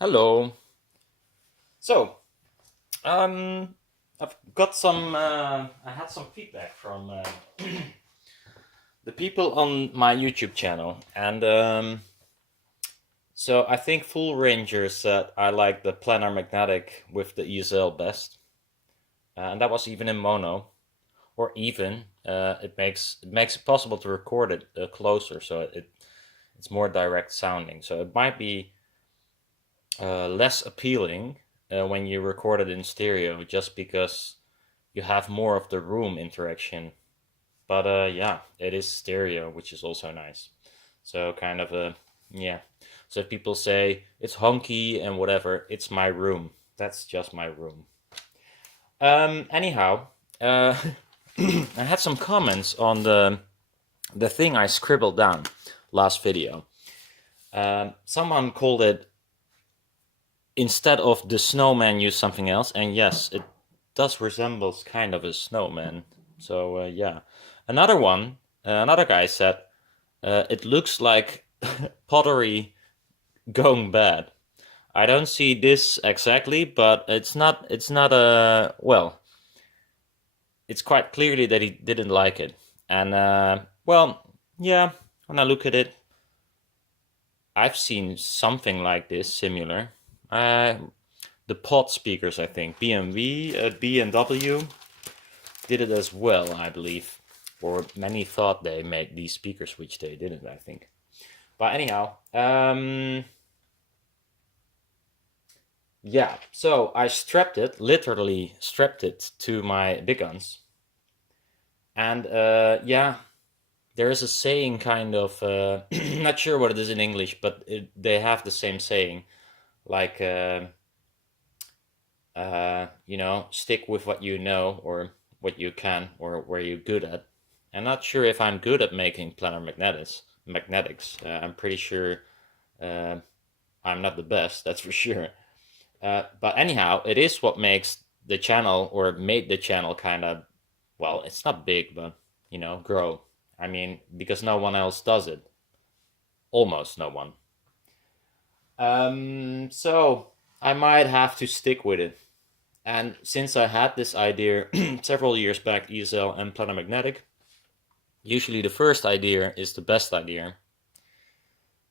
Hello. So, I've got some. I had some feedback from the people on my YouTube channel, and so I think Full Ranger said I like the Planar Magnetic with the ESL best, and that was even in mono, or even it makes it possible to record it closer, so it's more direct sounding. So it might be less appealing when you record it in stereo, just because you have more of the room interaction. But yeah, it is stereo, which is also nice. So kind of a yeah. So if people say it's honky and whatever, it's my room. That's just my room. Anyhow, uh, I had some comments on the thing I scribbled down last video. Someone called it, instead of the snowman, use something else, and yes, it does resembles kind of a snowman. So yeah, another guy said it looks like pottery going bad. I don't see this exactly, but it's not. It's not a well. It's quite clearly that he didn't like it, and well, yeah. When I look at it, I've seen something like this similar. Uh, the pod speakers, I think B&W did it as well, I believe. Or many thought they made these speakers, which they didn't, I think. But anyhow, yeah. So I literally strapped it to my big guns, and yeah, there is a saying, kind of. Not sure what it is in English, but they have the same saying, like stick with what you know, or what you can, or where you're good at. I'm not sure if I'm good at making planar magnetics. I'm pretty sure uh, I'm not the best, that's for sure. But anyhow, it is what makes the channel, or made the channel kind of, well, it's not big, but grow. I mean, because no one else does it. Almost no one. So I might have to stick with it. And since I had this idea several years back, ESL and planar magnetic, usually the first idea is the best idea.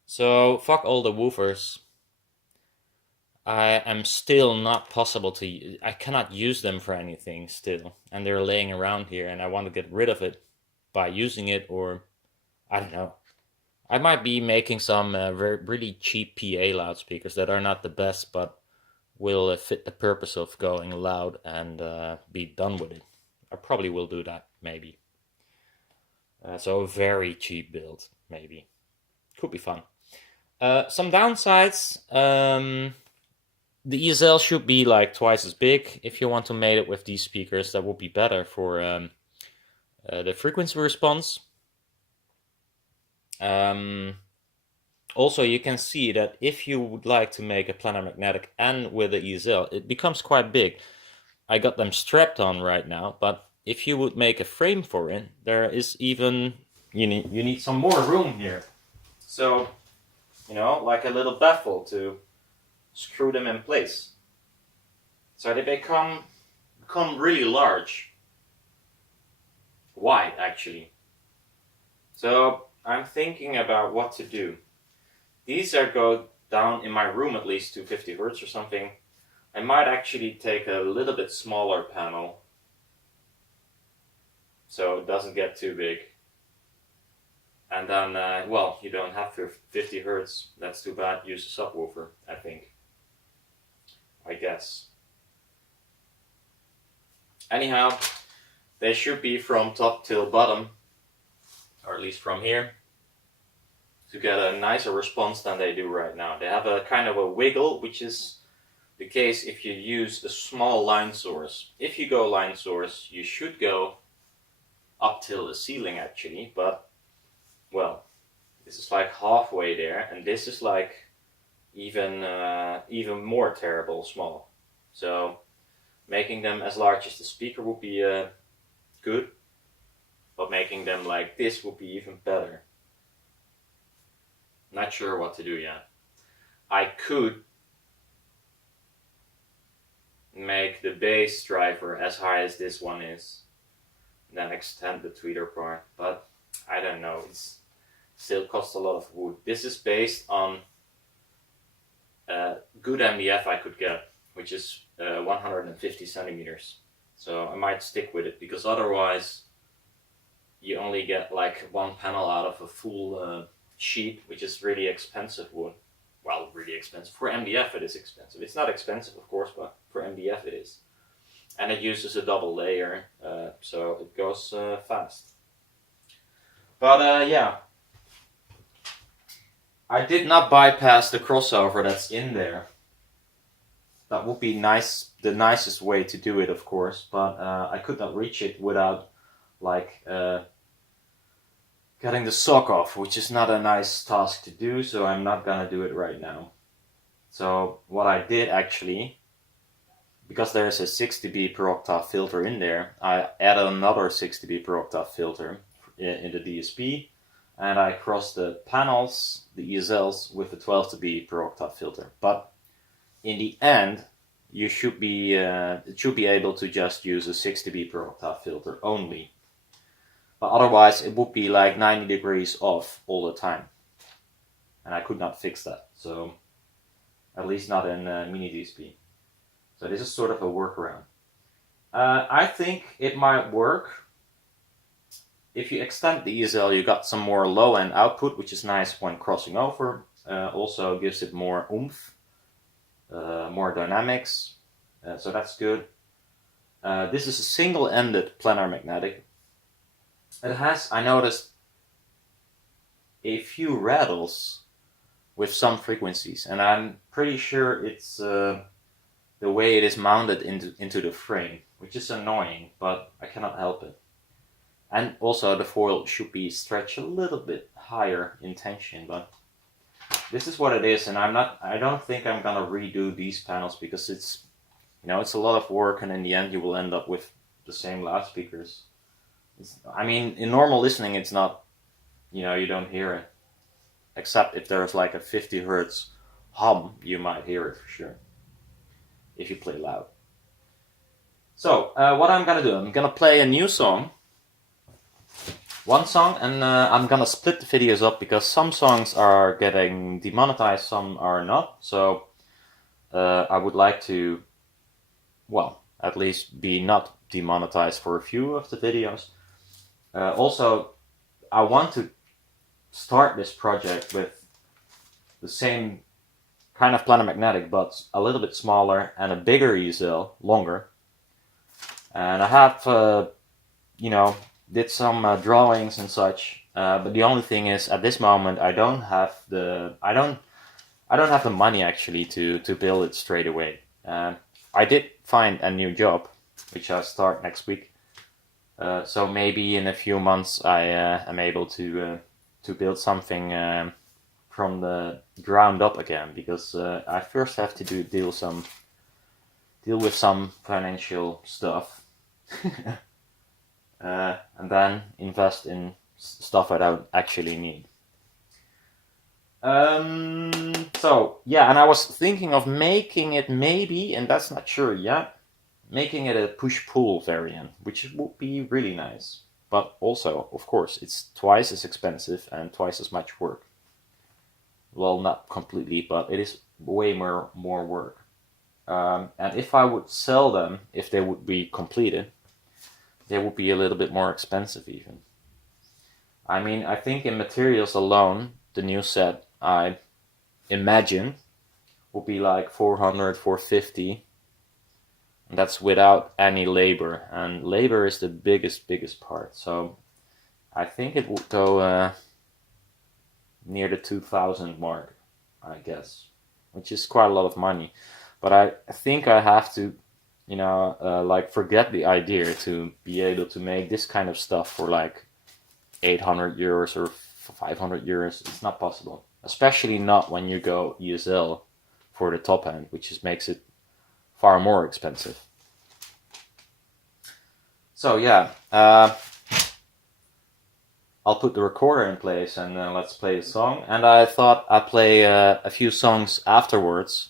So fuck all the woofers. I am still not possible to. I cannot use them for anything still, and they're laying around here, and I want to get rid of it by using it, or I don't know. I might be making some really cheap PA loudspeakers that are not the best, but will fit the purpose of going loud, and be done with it. I probably will do that, maybe. So a very cheap build, maybe. Could be fun. Some downsides. The ESL should be like twice as big if you want to mate it with these speakers. That would be better for the frequency response. Also, you can see that if you would like to make a planar magnetic and with the ESL, it becomes quite big. I got them strapped on right now, but if you would make a frame for it, there is even you need some more room here. So, like a little baffle to screw them in place. So they become really large, wide actually. So I'm thinking about what to do. These are go down in my room at least to 50 hertz or something. I might actually take a little bit smaller panel, so it doesn't get too big. And then, well, you don't have 50 hertz. That's too bad. Use a subwoofer, I think. I guess. Anyhow, they should be from top till bottom, or at least from here, to get a nicer response than they do right now. They have a kind of a wiggle, which is the case if you use a small line source. If you go line source, you should go up till the ceiling actually, but, well, this is like halfway there, and this is like even more terrible small. So making them as large as the speaker would be good, but making them like this would be even better. Not sure what to do yet. I could make the bass driver as high as this one is, then extend the tweeter part. But I don't know, it's still costs a lot of wood. This is based on good MDF I could get, which is 150 centimeters. So I might stick with it, because otherwise you only get like one panel out of a full sheet, which is really expensive wood. Well, really expensive. For MDF it is expensive. It's not expensive, of course, but for MDF it is. And it uses a double layer, so it goes fast. But yeah, I did not bypass the crossover that's in there. That would be nice, the nicest way to do it, of course, but I could not reach it without like getting the sock off, which is not a nice task to do, so I'm not gonna do it right now. So what I did actually, because there's a 6 dB per octave filter in there, I added another 6 dB per octave filter in the DSP, and I crossed the panels, the ESLs, with the 12 dB per octave filter. But in the end, you should be it should be able to just use a 6 dB per octave filter only. But otherwise, it would be like 90 degrees off all the time, and I could not fix that. So at least not in mini DSP. So this is sort of a workaround. I think it might work. If you extend the ESL, you got some more low-end output, which is nice when crossing over. Also gives it more oomph, more dynamics, so that's good. This is a single-ended planar magnetic. It has, I noticed, a few rattles with some frequencies, and I'm pretty sure it's the way it is mounted into the frame, which is annoying, but I cannot help it. And also the foil should be stretched a little bit higher in tension, but this is what it is, and I don't think I'm gonna redo these panels, because it's, you know, it's a lot of work, and in the end you will end up with the same loudspeakers. I mean, in normal listening it's not, you know, you don't hear it. Except if there's like a 50 hertz hum, you might hear it for sure, if you play loud. So, what I'm gonna do, I'm gonna play a new song. One song, and I'm gonna split the videos up, because some songs are getting demonetized, some are not. So I would like to, well, at least be not demonetized for a few of the videos. Also, I want to start this project with the same kind of planar magnetic, but a little bit smaller and a bigger ESL, longer. And I have, you know, did some drawings and such, but the only thing is, at this moment, I don't have the money actually to build it straight away. I did find a new job, which I start next week. So maybe in a few months I am able to build something from the ground up again, because I first have to deal with some financial stuff. And then invest in stuff I don't actually need. So yeah, and I was thinking of making it maybe, and that's not sure yet, making it a push-pull variant, which would be really nice. But also, of course, it's twice as expensive and twice as much work. Well, not completely, but it is way more work. And if I would sell them, if they would be completed, they would be a little bit more expensive even. I mean, I think in materials alone, the new set, I imagine, will be like 400, 450. And that's without any labor. And labor is the biggest part. So I think it would go near the 2,000 mark, I guess. Which is quite a lot of money. But I think I have to, you know, like forget the idea to be able to make this kind of stuff for like 800 euros or 500 euros. It's not possible. Especially not when you go ESL for the top end, which just makes it far more expensive. So yeah, I'll put the recorder in place and let's play the song. And I thought I'd play a few songs afterwards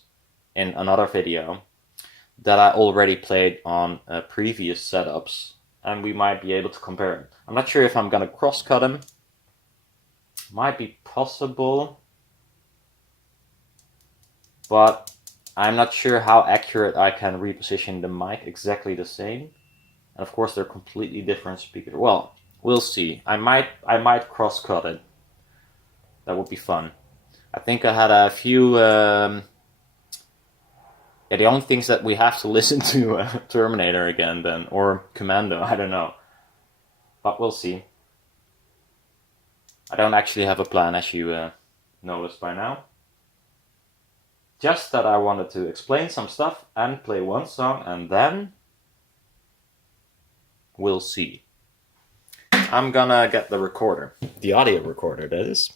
in another video. that I already played on previous setups, and we might be able to compare them. I'm not sure if I'm gonna cross-cut them. Might be possible, but I'm not sure how accurate I can reposition the mic exactly the same. And of course they're completely different speakers. Well, we'll see. I might cross-cut it. That would be fun. I think I had a few... yeah, the only things that we have to listen to Terminator again then, or Commando, I don't know. But we'll see. I don't actually have a plan, as you noticed by now. Just that I wanted to explain some stuff and play one song, and then we'll see. I'm gonna get the recorder, the audio recorder that is.